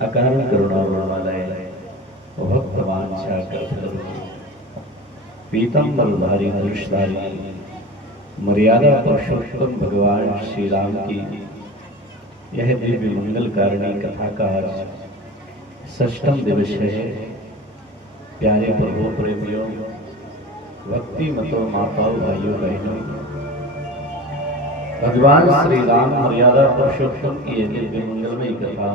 अकारण करुणामय भक्तवान पीतम्बर धारी धनुषधारी मर्यादा पुरुषोत्तम भगवान श्री राम की यह दिव्य मंगल कारिणी कथा का षष्ठम दिवस है। प्यारे प्रभु प्रेमियों, भक्ति मतों माताओं भाइयों बहनों, भगवान श्री राम मर्यादा पुरुषोत्तम की यह दिव्य मंगलमय कथा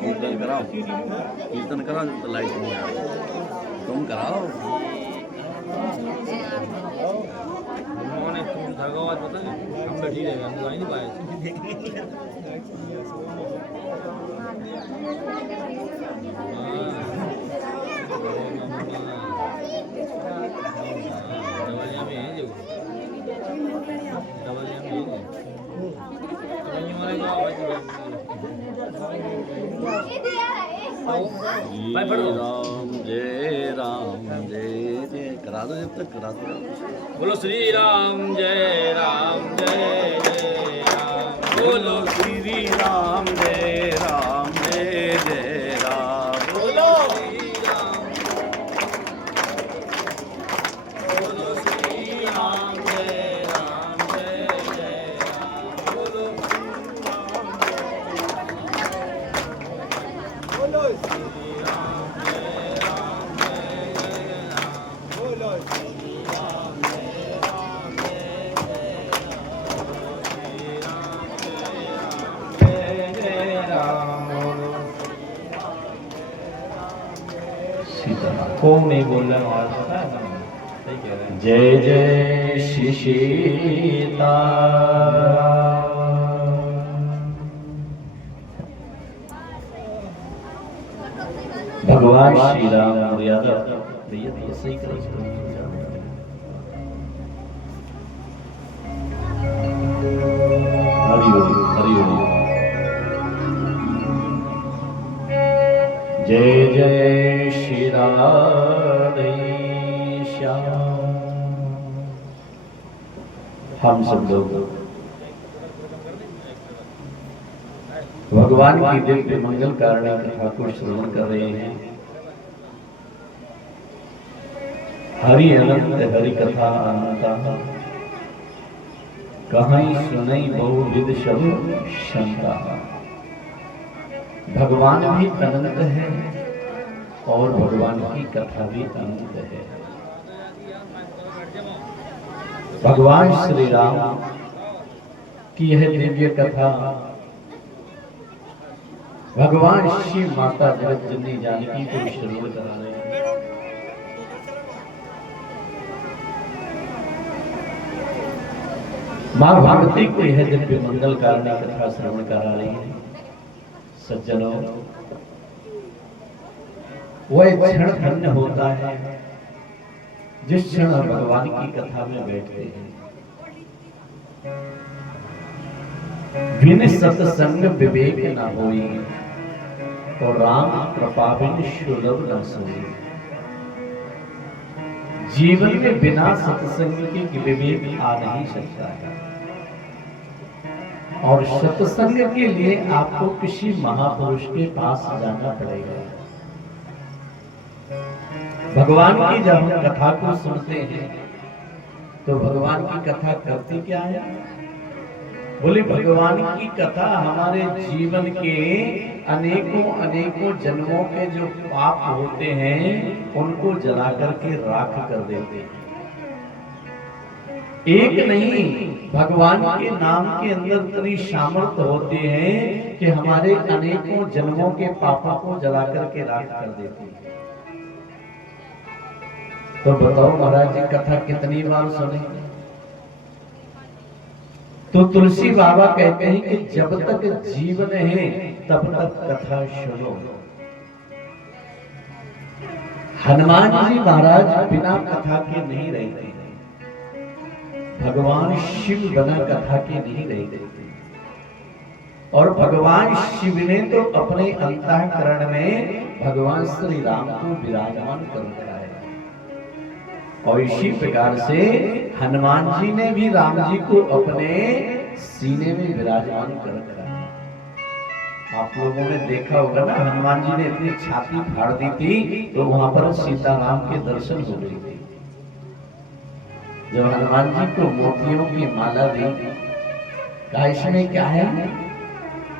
कीर्तन कराओ, कीर्तन कराओ जब तो लाइट नहीं आ रही, तुम कराओ। तुम धगावाज पता नहीं हम बैठी रहेगा, हम आ ही नहीं पाए। दवाइयाँ में है जो दवाइयाँ में है राम जय जय करा दो, जब तक करा दो। बोलो श्री राम जय राम जय जय राम, बोलो श्री राम जय राम जय जय राम, बोलो श्री राम, बोलो श्री राम जय राम जय जय राम, बोलो बोलो श्री राम जय राम जय जय राम, बोलो श्री राम जय राम जय जय राम, श्री राम जय जय राम, बोलो सीता कौन नहीं बोल रहा है? जय जय श्री सीता। भगवान श्री राम मर्यादा सही जय जय श्री राधे श्याम। हम सब लोग भगवान की दिव्य मंगल कारिणी कथा को श्रवण कर रहे हैं। हरि अनंत हरि कथा अनंता, कहीं सुनई बहुविध शब्द शंका। भगवान भी अनंत है और भगवान की कथा भी अनंत है। भगवान श्री राम की यह दिव्य कथा भगवान शिव माता जगत जननी जानकी को श्रवण करा रहे हैं। मां भगवती को यह दिव्य मंगल कारणी कथा श्रवण करा रही है। सज्जनों, वह क्षण धन्य होता है जिस क्षण भगवान की कथा में बैठते हैं। बिन सत्संग विवेक न होई और राम कृपा बिन सुलभ न सोई। जीवन में बिना सत्संग के विवेक आ नहीं सकता है, और सत्संग के लिए आपको किसी महापुरुष के पास जाना पड़ेगा। भगवान की जब हम कथा को सुनते हैं तो भगवान की कथा करती क्या है? बोले भगवान की कथा हमारे जीवन के अनेकों अनेकों जन्मों के जो पाप होते हैं उनको जला करके राख कर देते हैं। एक नहीं, भगवान के नाम के अंदर इतनी सामर्थ्य होती है कि हमारे अनेकों जन्मों के पापों को जला करके राख कर देती है। तो बताओ महाराज जी, कथा कितनी बार सुनेंगे? तो तुलसी बाबा कहते हैं कि जब तक जीवन है तब तक कथा सुनो। हनुमान जी महाराज बिना कथा के नहीं रहते, भगवान शिव बिना कथा के नहीं रहते। और भगवान शिव ने तो अपने अंतःकरण में भगवान श्री राम को विराजमान कर रखा है, और इसी प्रकार से हनुमान जी ने भी राम जी को अपने सीने में विराजमान कर रखा है। आप लोगों ने देखा होगा ना, हनुमान जी ने इतनी छाती फाड़ दी थी तो वहां पर सीताराम के दर्शन हो रहे थे। जब हनुमान जी को मोतियों की माला दी, कहा इसमें क्या है?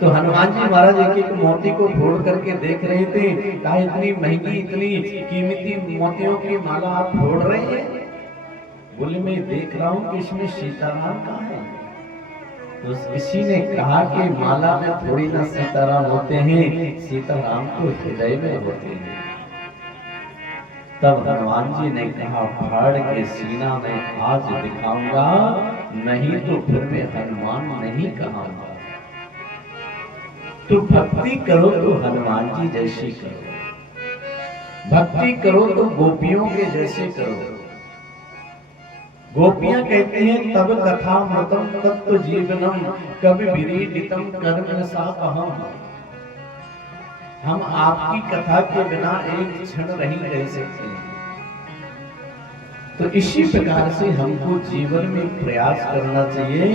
तो हनुमान जी महाराज एक एक मोती को फोड़ करके देख रहे थे। कहा इतनी महंगी इतनी कीमती मोतियों की माला आप फोड़ रहे हैं? बोले मैं देख रहा हूं कि इसमें सीताराम कहाँ है। तो किसी ने कहा कि माला में थोड़ी ना सीताराम होते हैं, सीताराम तो हृदय में होते हैं। तब हनुमान जी ने कहा फाड़ के सीना में आज दिखाऊंगा, नहीं तो फिर मैं हनुमान नहीं कहूंगा। तो भक्ति करो तो हनुमान जी जैसी करो, भक्ति करो तो गोपियों के जैसे करो। गोपियां कहते हैं तब कथा मृतम तत्व जीवनम कभी विरीडितम कर्म सापहम। हम आपकी कथा के बिना एक क्षण नहीं रह सकते। तो इसी प्रकार से हमको जीवन में प्रयास करना चाहिए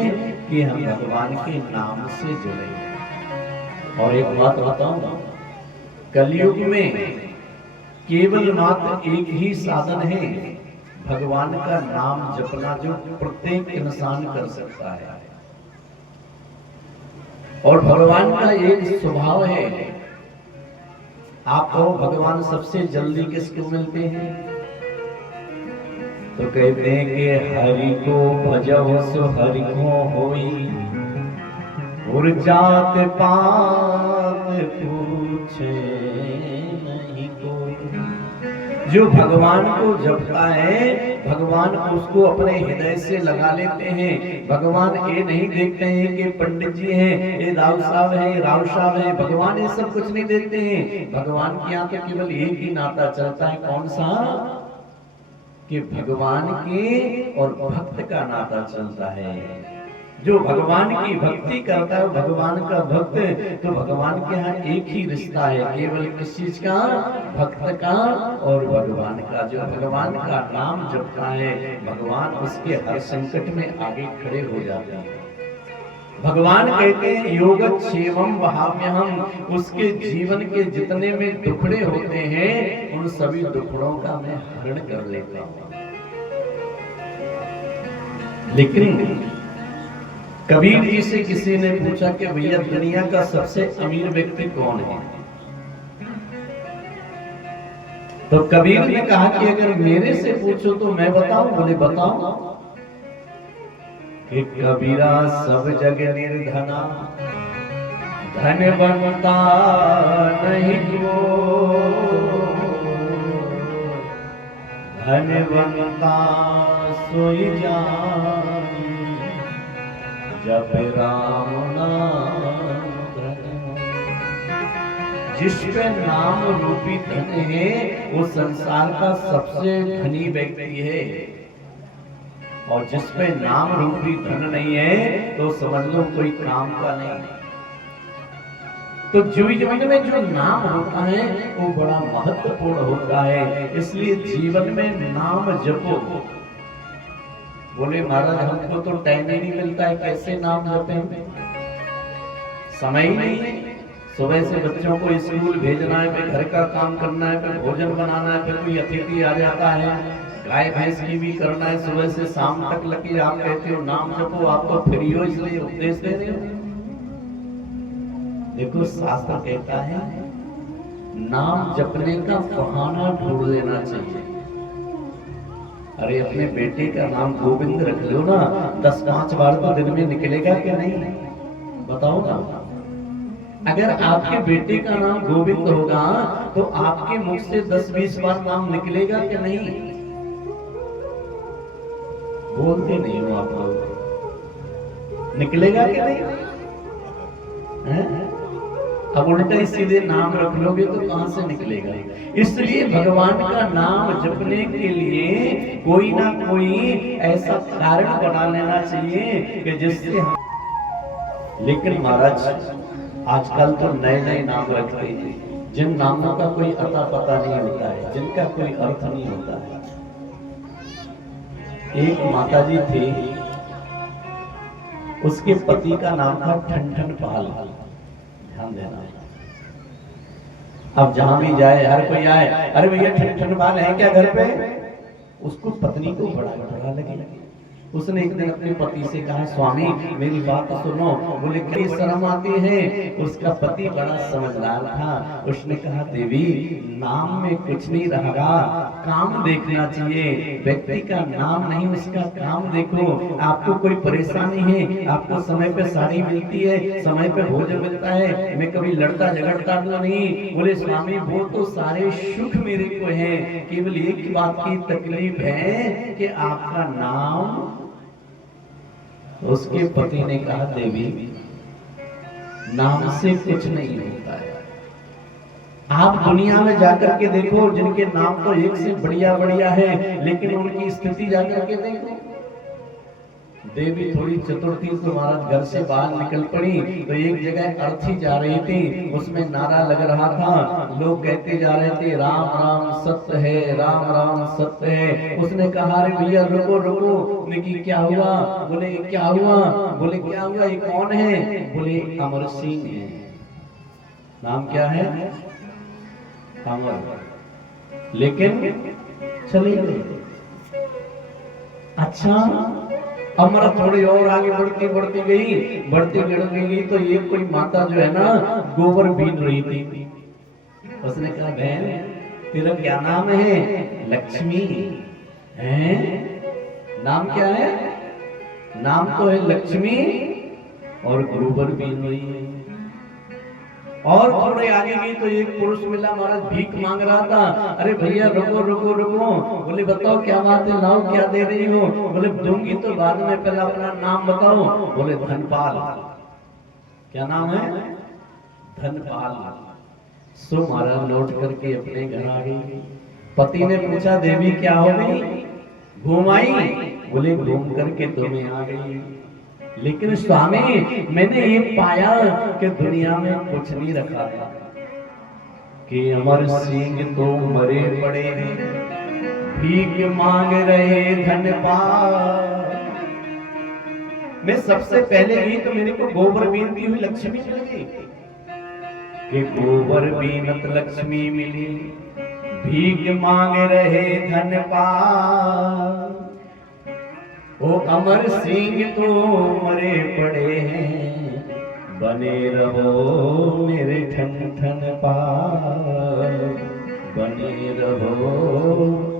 कि हम भगवान के नाम से जुड़े। और एक बात बताऊं, कलयुग में केवल मात्र एक ही साधन है भगवान का नाम जपना, जो प्रत्येक इंसान कर सकता है। और भगवान का एक स्वभाव है, आप कहो भगवान सबसे जल्दी किसको मिलते हैं? तो कहते हैं कि हरि को भजो सो हरि को होई, और जात पात पूछे नहीं कोई। जो भगवान को जपता है, भगवान उसको अपने हृदय से लगा लेते हैं। भगवान ये नहीं देखते हैं कि पंडित जी हैं, ये राव साहब हैं, राव साहब हैं। भगवान ये सब कुछ नहीं देखते हैं। भगवान के यहाँ तो केवल एक ही नाता चलता है, कौन सा? कि भगवान के और भक्त का नाता चलता है। जो भगवान की भक्ति करता है भगवान का भक्त, तो भगवान के यहाँ एक ही रिश्ता है, केवल किस चीज का? भक्त का और भगवान का। जो भगवान का नाम जपता है, भगवान उसके हर संकट में आगे खड़े हो जाते हैं। भगवान कहते हैं योगक्षेमं वहाम्यहम्, उसके जीवन के जितने में दुखड़े होते हैं उन सभी दुखड़ों का मैं हरण कर लेता हूँ। लेकिन कबीर जी से किसी ने पूछा कि भैया दुनिया का सबसे अमीर व्यक्ति कौन है? तो कबीर ने कहा कि अगर मेरे से पूछो तो मैं बताऊं। बोले बताओ। कि कबीरा सब जग निर्धना, धनवंता नहीं को, धनवंता सोई जानी जब राम नाम धन। जिस पे नाम रूपी धन है वो संसार का सबसे धनी व्यक्ति है, और जिस पे नाम रूपी धन नहीं है तो समझ लो कोई काम का नहीं। तो जीवन में जो नाम होता है वो बड़ा महत्वपूर्ण होता है, इसलिए जीवन में नाम जपो। बोले महाराज हमको तो टाइम ही नहीं मिलता है, कैसे नाम जपें? समय ही नहीं है। सुबह से बच्चों को स्कूल भेजना है, फिर घर का काम करना है, फिर भोजन बनाना है, फिर कोई अतिथि आ जाता है, गाय भैंस की भी करना है, सुबह से शाम तक लगी। आप कहते हो नाम जपो, आप तो फ्री हो इसलिए उपदेश दे रहे हो। देखो शास्त्र कहता है नाम जपने का बहाना ढूंढ लेना चाहिए। अरे अपने बेटे का नाम गोविंद रख लो ना, 10-5 बार तो दिन में निकलेगा क्या नहीं? बताओ ना। अगर आपके बेटे का नाम गोविंद होगा तो आपके मुख से 10-20 बार नाम निकलेगा क्या नहीं? बोलते नहीं हो आप लोग, निकलेगा क्या नहीं? है? अब उल्टा ही सीधे नाम रख लोगे तो कहां से निकलेगा? इसलिए भगवान का नाम जपने के लिए कोई ना कोई ऐसा कारण बना लेना चाहिए कि जिससे हम... लेकिन महाराज आजकल तो नए नए नाम रखते हैं, जिन नामों का कोई अता पता नहीं होता है, जिनका कोई अर्थ नहीं होता है। एक माताजी थी, उसके पति का नाम था ठन पाल। ध्यान देना, अब जहां भी जाए हर कोई आए, अरे भैया ठन पाल है क्या घर पे? उसको पत्नी को बड़ा लगे। उसने एक दिन अपने पति से कहा, स्वामी मेरी बात सुनो। बोले क्या शर्म आती है? उसका पति बड़ा समझदार था। उसने कहा, देवी नाम में कुछ नहीं रहा, काम देखना चाहिए। व्यक्ति का नाम नहीं, उसका काम देखो। आपको कोई परेशानी है, आपको समय पे साड़ी मिलती है, समय पे भोजन मिलता है, मैं कभी लड़ता झगड़ता तो नहीं। बोले स्वामी वो तो सारे सुख मेरे को है, केवल एक बात की तकलीफ है कि आपका नाम। उसके पति ने कहा, देवी नाम से कुछ नहीं होता है। आप दुनिया में जाकर के देखो, जिनके नाम तो एक से बढ़िया बढ़िया है, लेकिन उनकी स्थिति जाकर के देखो। देवी थोड़ी चतुर थी तो महाराज घर से बाहर निकल पड़ी, तो एक जगह अर्थी जा रही थी, उसमें नारा लग रहा था। लोग कहते जा रहे थे, राम राम सत्य है, राम राम सत्य है। उसने कहा, अरे भैया रुको रुको। निकी क्या हुआ? बोले क्या हुआ? बोले क्या हुआ? ये कौन है? बोले अमर सिंह है। नाम क्या है? अमर। लेकिन चले गए। अच्छा, अमर थोड़ी और आगे बढ़ती गई तो ये कोई माता जो है ना गोबर बीन रही थी। उसने कहा, बहन तेरा क्या नाम है? लक्ष्मी है। नाम क्या है? नाम तो है लक्ष्मी, और गोबर बीन रही है। और थोड़े आगे गई तो एक पुरुष मिला, महाराज भीख मांग रहा था। अरे भैया रुको रुको रुको। बोले बताओ क्या बात है, लाओ क्या दे रही हो? बोले दूंगी तो बाद में, पहले अपना नाम बताओ। बोले धनपाल। क्या नाम है? धनपाल। सो महाराज लौट करके अपने घर आ गई। पति ने पूछा, देवी क्या हो गई? घूम आई? बोले घूम करके तुम्हें आ गई, लेकिन स्वामी मैंने ये पाया कि दुनिया में कुछ नहीं रखा था, कि अमर सिंह तो मरे पड़े हैं, भीख मांग रहे धनपाल। मैं सबसे पहले ही तो मेरे को गोबर बीनती हुई लक्ष्मी मिल गई, कि गोबर बीनत लक्ष्मी मिली, भीख मांग रहे धनपाल। ओ अमर सिंह तो मरे पड़े हैं, बने रहो मेरे ठन ठन पाल, बने रहो।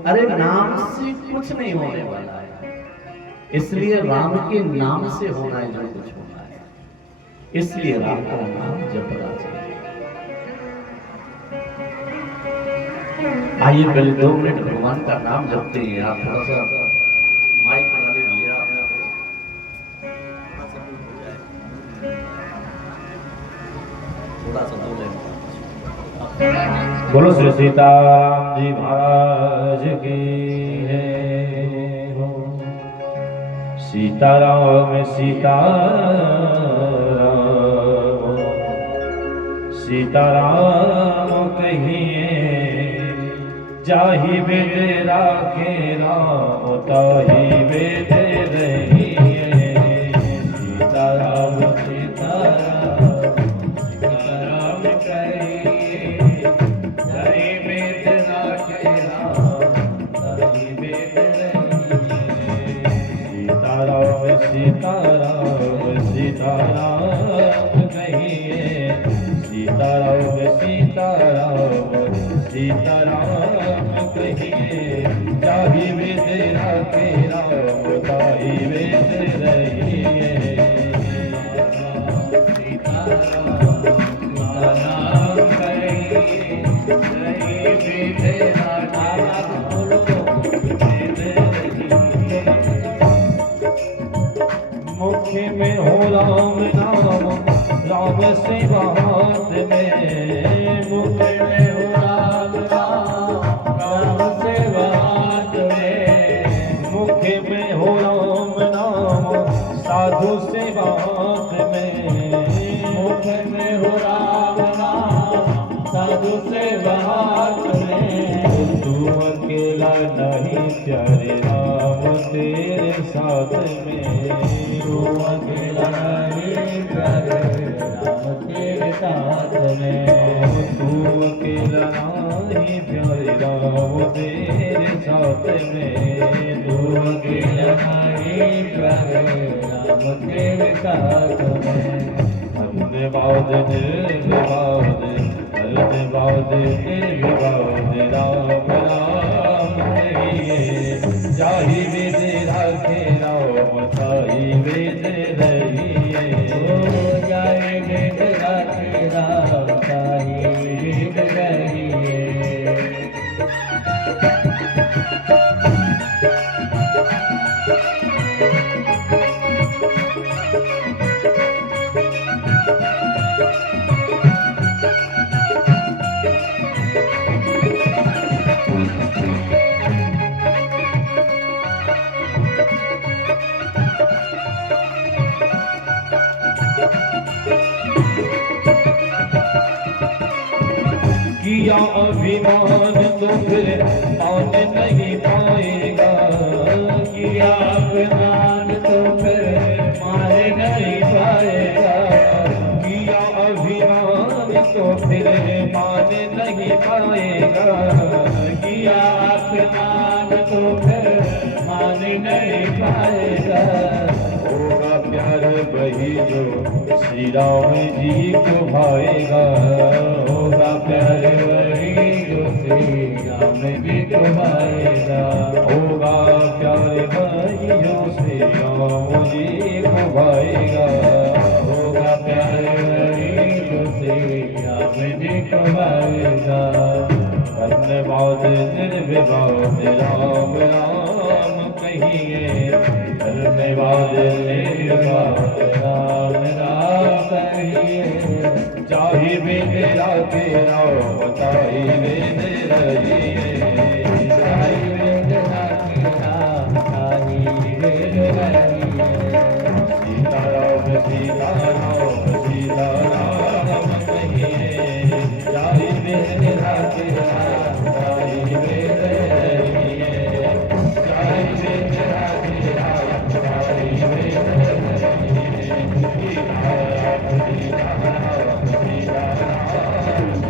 अरे नाम से कुछ नहीं होने वाला है, इसलिए राम के नाम से होना है जो कुछ होना है। इसलिए राम का नाम जपना चाहिए। आइए पहले 2 मिनट भगवान का नाम जपते हैं। आप थोड़ा सा माइक बना ले भैया, अपने थोड़ा सा दूर है। बोलो श्री सीताराम जी महाराज की है। सीताराम सीताराम सीताराम कहिए, जाहि वेद राखे राम ताहि वेद रहिए। सीताराम सीताराम सीताराम कहिए, जाहि वेद राखे राम ताहि वेद रहिए। सीताराम सीताराम सीताराम कहिए, सीताराम सीताराम सीताराम कहिए, जाहि वेद राखे राम ताहि वेद रहिए। सीताराम सीताराम कहिए, जाहि वेद राखे मुख्य में हो राम नाम, राम से बात में। मुख्य में हो राम नाम, राम से बात में। मुख्य में हो राम नाम, साधु से बात में। मुख्य में हो राम नाम, साधु से बात में। तू अकेला नहीं प्यारे राम तेरे साथ में। तू अकेला नहीं प्यारे राम तेरे साथ में। तू अकेला नहीं प्यारे राम तेरे साथ में। तू अकेला नहीं प्यारे राम तेरे साथ में। धन्यवाद निर्विवाद, धन्यवाद निर्विवाद राम राम कहिए, जाहि वेद राखे राम ताहि वेद रहिए। जाहि वेद राखे राम ताहि वेद रहिए। किया अभिमान तो फिर मान नहीं पाएगा। किया अभिमान तो फिर मान नहीं पाएगा। किया अभिमान तो फिर मान नहीं पाएगा। किया अभिमान तो फिर मान नहीं पाएगा। होगा प्यार वही जो श्री राम जी को भाएगा। होगा प्यार वही जो श्री राम जी को भाएगा। होगा प्यार वही जो श्री राम जी को भाएगा। होगा प्यार वही जो श्री राम जी को भाएगा। धन्यवाद निर्विवाद राम राम कहिए, धन्यवाद निर्विवाद राम राम कहिए। जाहि वेद राखे राम ताहि वेद रहिए। जाहि वेद राखे राम ताहि वेद रहिए। सीताराम सीताराम सीताराम कहिए, जाहि वेद राखे राम ताहि वेद रहिए। जाहि वेद राखे राम ताहि वेद रहिए। सीताराम सीताराम सीताराम कहिए,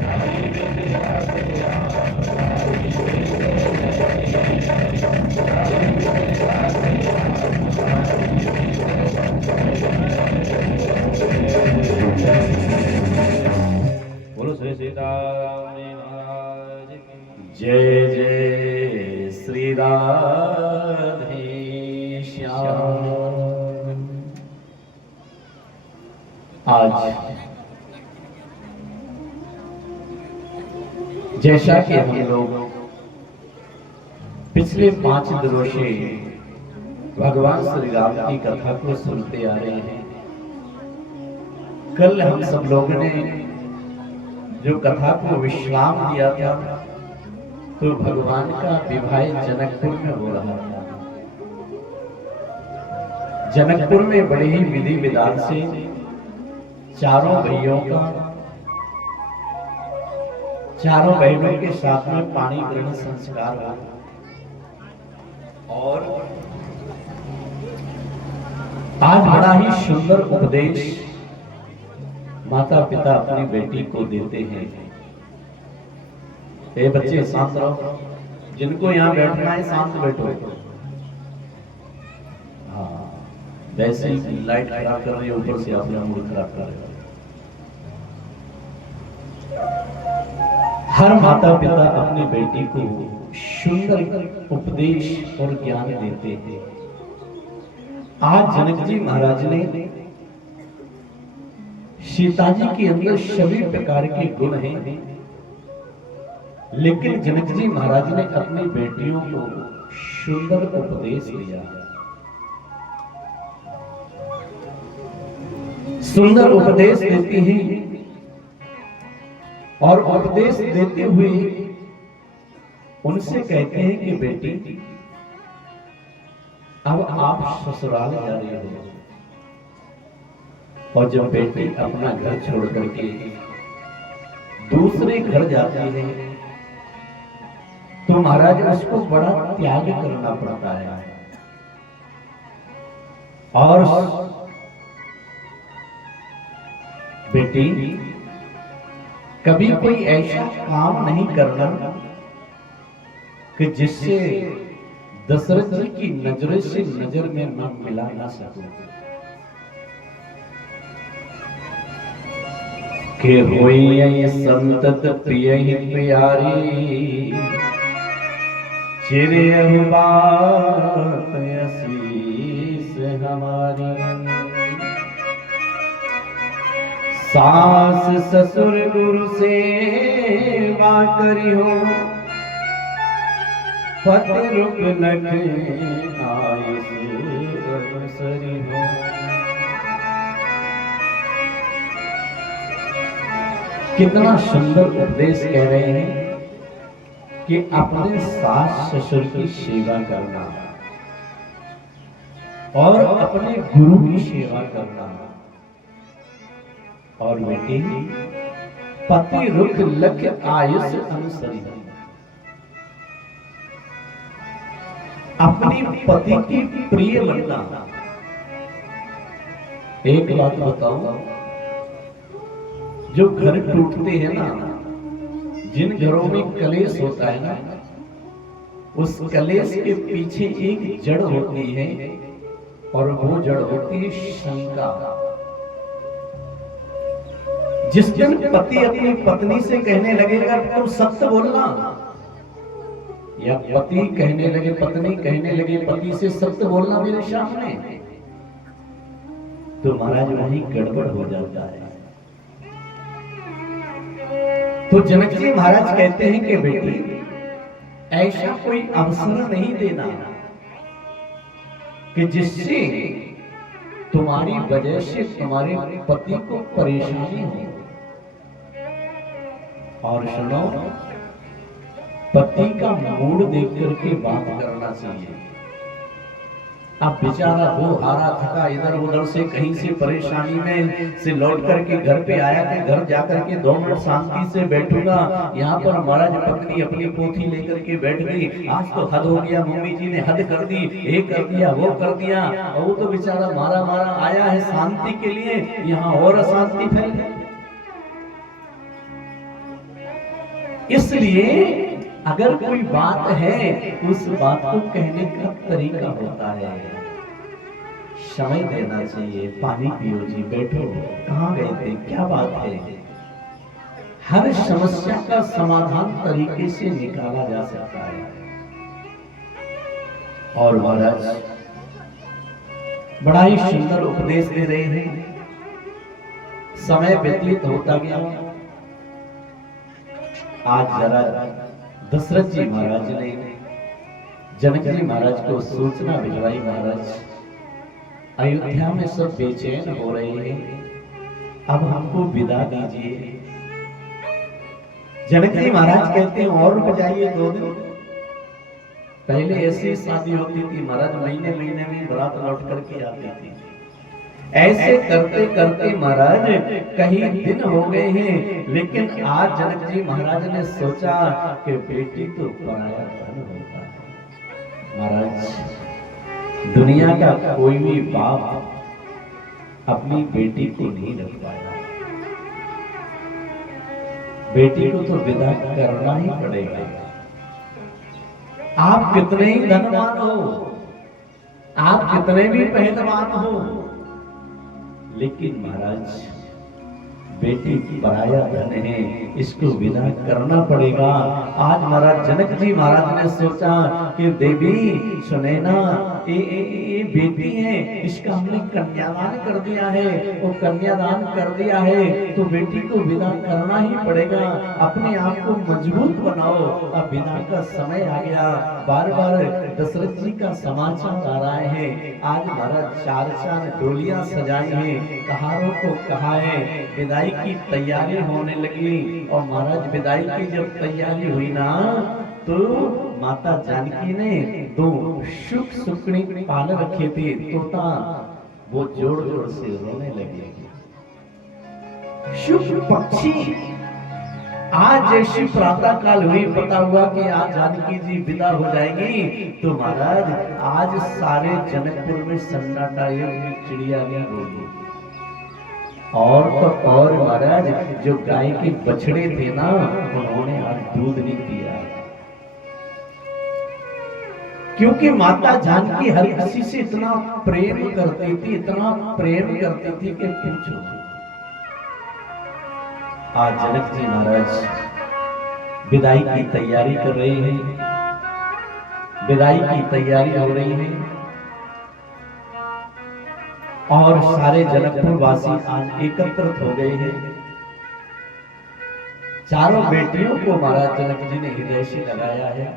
जाहि वेद राखे राम ताहि वेद रहिए। जाहि वेद राखे राम ताहि बोलो श्री सीताराम जी महाराज की जय। जय श्री राधे श्याम। आज जैसा कि हम लोग पिछले 5 दिनों से भगवान श्री राम की कथा को सुनते आ रहे हैं। कल हम सब लोगों ने जो कथा को विश्राम दिया था, तो भगवान का विवाह जनकपुर में हो रहा था। जनकपुर में बड़े ही विधि विधान से चारों बहनों के साथ में पाणी ग्रहण संस्कार हुआ और आज बड़ा ही सुंदर उपदेश माता पिता अपनी बेटी को देते हैं। ए बच्चे शांत रहो, जिनको यहाँ बैठना है शांत बैठो। हाँ, वैसे ही लाइट खराब कर रही है, ऊपर से अपना मूड खराब कर रहे हो। हर माता पिता अपनी बेटी को सुंदर उपदेश और ज्ञान देते हैं। आज जनक जी महाराज ने सीता जी के अंदर सभी प्रकार के गुण हैं, लेकिन जनक जी महाराज ने अपनी बेटियों को सुंदर उपदेश दिया। सुंदर उपदेश देती हैं और उपदेश देते हुए उनसे कहते हैं कि बेटी, अब आप ससुराल जा रही हो। और जब बेटी अपना घर छोड़ करके दूसरे घर जाती है तो महाराज उसको बड़ा त्याग करना पड़ता है। और बेटी, कभी कोई ऐसा काम नहीं करना कि जिससे दशरथ जी की नजर से नजर में न मिला ना सकूं। के होई संतत प्रिय ही प्यारी, चिरे बात असीस हमारी। सास ससुर गुरु सेवा करी हो, पति रूप लगे आयुष अनुसरी हो। कितना सुंदर उपदेश कह रहे हैं कि अपने सास ससुर की सेवा करना और अपने गुरु की सेवा करना। और बेटी, पति रुख लख आयुष अनुसरी, अपनी पति की प्रिय बनना। एक बात बताओ, जो घर टूटते हैं ना, जिन घरों में कलेश होता है ना, उस कलेश के पीछे एक जड़ होती है और वो जड़ होती है शंका। जिस दिन पति अपनी पत्नी से कहने लगेगा तुम सत्य बोलना, या पति कहने लगे, पत्नी कहने लगे पति से सत्य बोलना मेरे सामने, तो महाराज वहीं गड़बड़ हो जाता है। तो जनक जी महाराज कहते हैं कि बेटी, ऐसा कोई अवसर नहीं देना कि जिससे तुम्हारी वजह से तुम्हारे पति को परेशानी हो। और सुनो, पति का मूड देख करके बात करना चाहिए। अब बेचारा वो हारा थका इधर उधर से कहीं से परेशानी में से लौट करके घर पे आया कि घर जाकर के 2 मिनट शांति से बैठूंगा। यहाँ पर महाराज पत्नी अपनी पोथी लेकर के बैठ गई, आज तो हद हो गया, मम्मी जी ने हद कर दी, ये कर दिया वो कर दिया। और वो तो बेचारा मारा मारा आया है शांति के लिए, यहाँ और अशांति फैल गई। इसलिए अगर कोई बात है, उस बात को कहने का तरीका होता है। समय देना चाहिए, पानी पियो जी, बैठो, कहाँ गए थे, क्या बात है। हर समस्या का समाधान तरीके से निकाला जा सकता है। और महाराज बड़ा ही सुंदर उपदेश दे रहे हैं समय व्यतीत होता गया। आज जरा दशरथ जी महाराज ने जनक जी महाराज को सूचना भिजवाई, महाराज अयोध्या में सब बेचैन हो रहे हैं, अब हमको विदा दीजिए। जनक जी महाराज कहते हैं और रुक जाइए 2 दिन। पहले ऐसी शादी होती थी महाराज, महीने महीने में बारात लौट करके आती थी। ऐसे करते करते महाराज कई दिन हो गए हैं, लेकिन आज जनक जी महाराज ने सोचा कि बेटी तो पराया धन होता है। महाराज दुनिया का कोई भी बाप अपनी बेटी को नहीं रख पाया, बेटी को तो विदा करना ही पड़ेगा। आप कितने ही धनवान हो, आप कितने भी पहलवान हो, लेकिन महाराज बेटी पराया धन है, इसको विदा करना पड़ेगा। आज महाराज जनक जी महाराज ने सोचा कि देवी सुनैना ये बेटी है, इसका हमने कन्यादान कर दिया है, वो कन्यादान कर दिया है तो बेटी को विदा करना ही पड़ेगा। अपने आप को मजबूत बनाओ, अब विदा का समय आ गया। बार बार दशरथ जी का समाचार आ रहा है। आज महाराज 4 डोलियां सजाई हैं, कहारों को कहा है, विदाई की तैयारी होने लगी। और महाराज विदाई की जब तैयारी हुई ना, तो माता जानकी ने 2 शुक सुकड़ी पाल रखे थे तोता, वो जोर जोर से रोने लगे। शुक पक्षी आज जैसी प्रातः काल हुई, पता हुआ कि आज जानकी जी विदा हो जाएंगी, तो महाराज आज सारे जनकपुर में सन्नाटा, एक चिड़िया नहीं बोली। और तो और महाराज जो गाय के बछड़े थे ना, उन्होंने आज दूध नहीं दिया, क्योंकि माता जानकी हर किसी से इतना प्रेम करती थी, इतना प्रेम करती थी कि पूछो। आज जनक जी महाराज विदाई की तैयारी कर रहे हैं, विदाई की तैयारी हो रही है, और सारे जनकपुर वासी आज एकत्रित हो गए हैं। चारों बेटियों को महाराज जनक जी ने हृदय से लगाया है,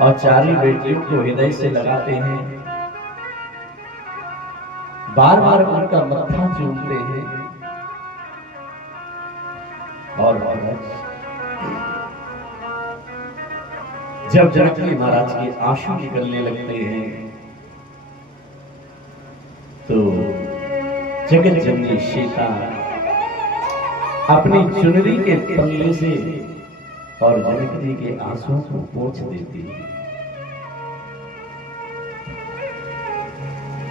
और चारों बेटियों को हृदय से लगाते हैं, बार बार उनका मत्था चूमते हैं। और जब जनक जी महाराज के आंसू निकलने लगते हैं, तो जगत जननी सीता अपनी चुनरी के पल्ले से और जनक जी के आंसुओं को पोंछ देती है,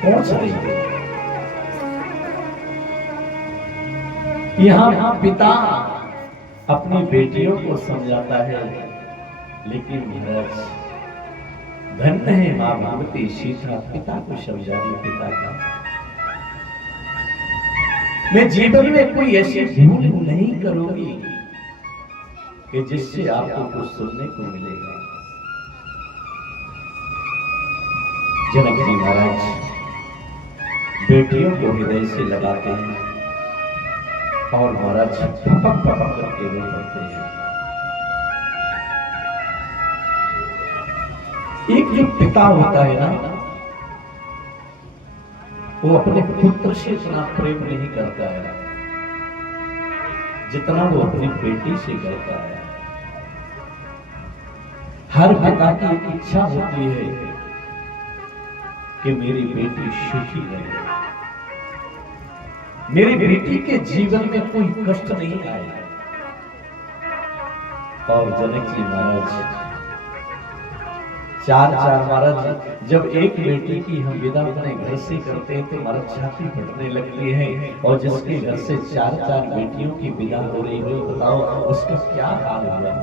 पोंछ रही है। यहाँ पिता अपनी बेटियों को समझाता है, लेकिन महाराज धन्य है मां भगवती सीता, पिता को समझा रही। पिता का मैं जीवन में कोई ऐसी भूल नहीं करूंगी कि जिससे आपको कुछ सुनने को मिलेगा। जनक जी महाराज बेटियों को हृदय से लगाते हैं, और महाराज टपक टपक करके रो पड़ते हैं। एक जो पिता होता है ना, वो अपने पुत्र से इतना प्रेम नहीं करता है जितना वो अपनी बेटी से करता है। हर पिता की एक इच्छा होती है कि मेरी बेटी सुखी रहे, मेरी बेटी के जीवन में कोई कष्ट नहीं आए। और जनक जी महाराज 4 महाराज जब एक बेटी की हम विदा अपने घर से करते हैं तो महाराज छाती फटने लगती है, और जिसके घर से 4 बेटियों की विदा हो रही हो, बताओ उसका क्या हाल होगा।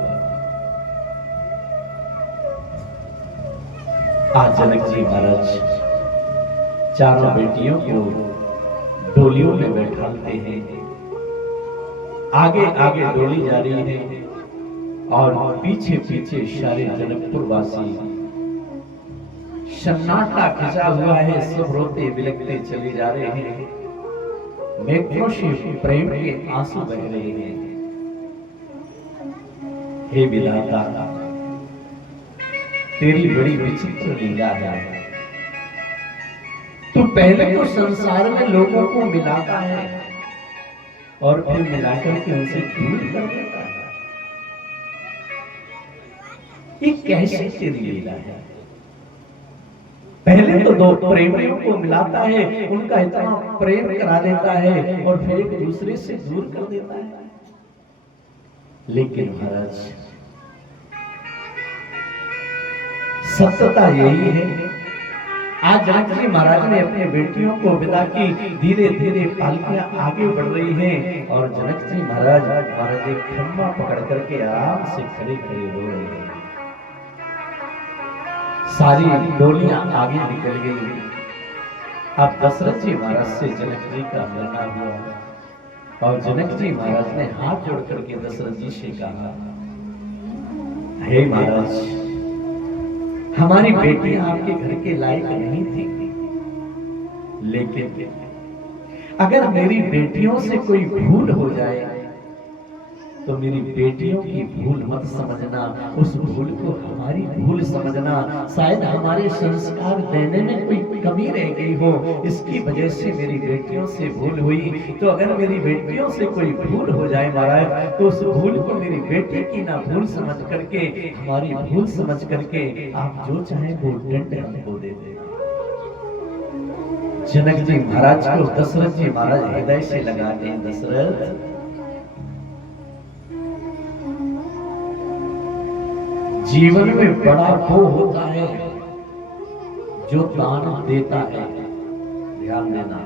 आज जनक जी महाराज 4 बेटियों को डोलियों में बैठाते हैं, आगे आगे डोली जा रही है, और पीछे पीछे सारे जनकपुर वासी सन्नाटा खिंचा हुआ है, सब रोते बिलखते चले जा रहे हैं। नेत्रों से प्रेम के आंसू बह रहे हैं। हे विधाता, तेरी बड़ी विचित्र लीला है। तू पहले तो संसार में लोगों को मिलाता है और फिर मिलाकर के उनसे दूर कर देता है। ये कैसी तेरी लीला है? पहले तो दो प्रेमियों को मिलाता है, उनका इतना प्रेम करा देता है और फिर एक दूसरे से दूर कर देता है। लेकिन महाराज, सत्यता यही है। आज जनक जी महाराज ने अपने बेटियों को विदा की, धीरे धीरे पालकियां आगे बढ़ रही हैं और जनक जी महाराज एक खम्मा पकड़ करके आराम से खड़े खड़े रो रहे हैं। सारी डोलियां आगे निकल गई। अब दशरथ जी महाराज से जनक जी का मिलना हुआ और जनक जी महाराज ने हाथ जोड़ करके दशरथ जी से कहा, हे महाराज, हमारी बेटियां आपके घर के लायक नहीं थी, लेकिन अगर मेरी बेटियों से कोई भूल हो जाए तो मेरी बेटियों की भूल मत समझना, उस भूल को हमारी भूल समझना। शायद हमारे संस्कार देने में कोई कमी रह गई हो, इसकी वजह से मेरी बेटियों से भूल हुई। तो अगर मेरी बेटियों से कोई भूल हो जाए महाराज, तो उस भूल को मेरी बेटी की ना भूल समझ करके, हमारी भूल समझ करके आप जो चाहे वो दंड हमको दे दे। जनक जी महाराज को दशरथ जी महाराज हृदय से लगाते हैं, दशरथ, जीवन में बड़ा वो होता है जो दान देता है। ध्यान देना,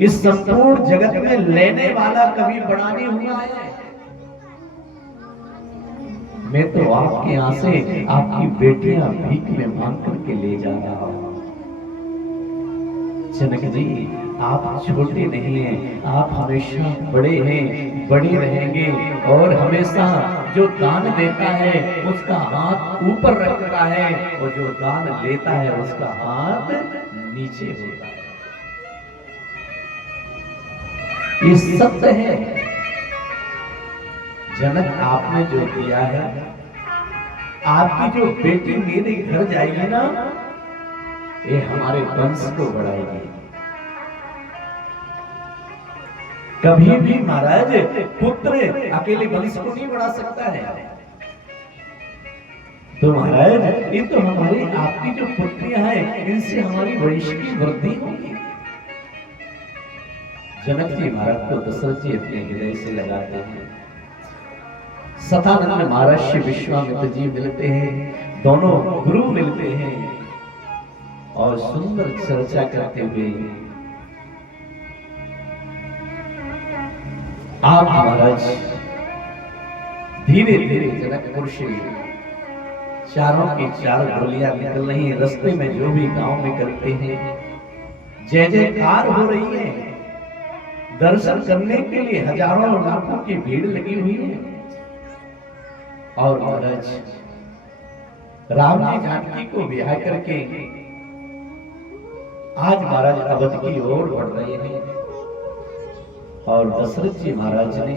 इस संपूर्ण जगत में लेने वाला कभी बड़ा नहीं हुआ है। मैं तो आपके यहां से आपकी बेटियां भीख में मांग करके ले जा रहा हूं। जनक जी, आप छोटे नहीं हैं, आप हमेशा बड़े हैं, बड़े रहेंगे और हमेशा जो दान देता है उसका हाथ ऊपर रखता है और जो दान लेता है उसका हाथ नीचे होता है। ये सत्य है। जनक, आपने जो किया है, आपकी जो बेटी मेरे घर जाएगी ना, ये हमारे वंश को बढ़ाएगी। कभी भी महाराज पुत्र अकेले वंश को नहीं बढ़ा सकता है। तो महाराज, ये तो हमारी आपकी जो पुत्रियां हैं, इनसे हमारी वंश की वृद्धि होगी। जनक जी महाराज को दशरथ जी अपने हृदय से लगाते हैं। सतानंद महाराज से विश्वामित्र जी मिलते हैं, दोनों गुरु मिलते हैं और सुंदर चर्चा करते हुए आप महाराज धीरे धीरे जनकपुर से चारों की चार डोलियां निकल रही हैं। रास्ते में जो भी गांव में करते हैं, जय जयकार हो रही है। दर्शन करने के लिए हजारों लाखों की भीड़ लगी हुई है। और महाराज राम जी जानकी को ब्याह करके आज महाराज अवध की ओर बढ़ रहे हैं और दशरथ जी महाराज ने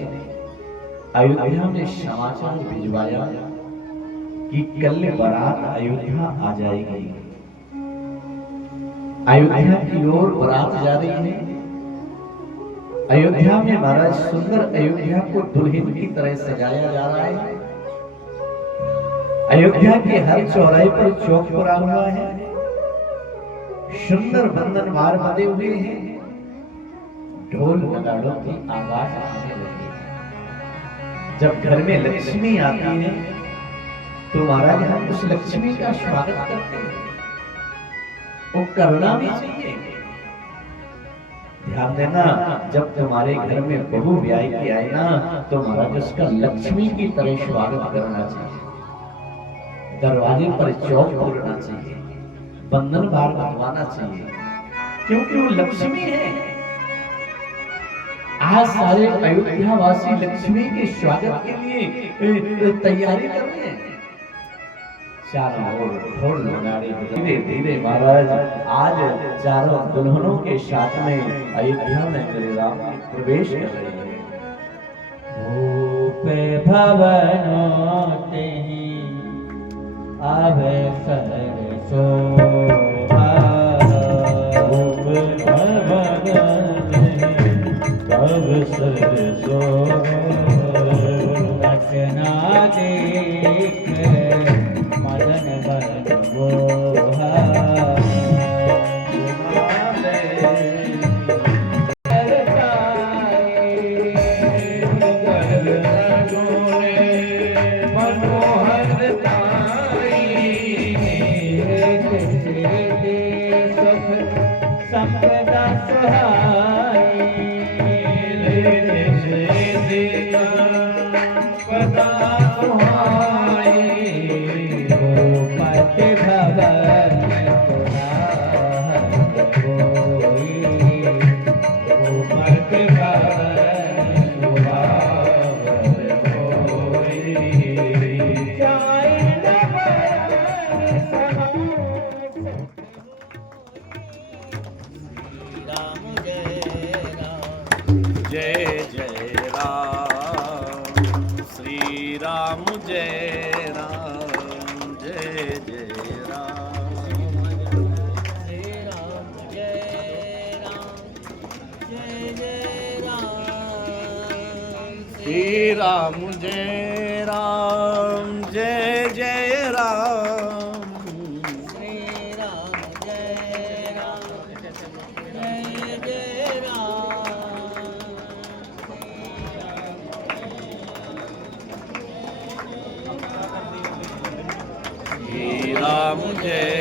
अयोध्या में समाचार भिजवाया कि कल बारात अयोध्या आ जाएगी। अयोध्या की ओर बारात जा रही है। अयोध्या में महाराज सुंदर अयोध्या को दुल्हन की तरह सजाया जा रहा है। अयोध्या के हर चौराहे पर चौक पड़ा हुआ है, सुंदर बंधन मार बंधे हुए हैं, ढोल नगाड़ों की आवाज आने लगी। जब घर में लक्ष्मी आती है तो महाराज हम उस लक्ष्मी का स्वागत करते हैं, वो करना भी चाहिए। ध्यान देना, जब तुम्हारे घर में बहू ब्याह की आए ना, तो महाराज उसका लक्ष्मी की तरह स्वागत करना चाहिए। दरवाजे पर चौक बोलना चाहिए, बंधन भार बंधवाना चाहिए, क्योंकि वो लक्ष्मी है। आज सारे अयोध्या वासी लक्ष्मी के स्वागत के लिए तैयारी कर रहे हैं। चारों ओर ढोल नगाड़े धीरे धीरे महाराज आज चारों दुल्हनों के साथ में अयोध्या में मेरे राम जी प्रवेश कर रहे हैं। भूप भवनों तेहि अवसर सोहा भूप भवन अवसर सोहा रचना देख मदन बन मोहा संपदा पति भवन पति जय जय राम श्री राम जय राम जय जय राम श्री राम जय राम जय जय राम श्री राम जय राम जय जय राम श्री राम जय राम जय जय राम श्री राम जय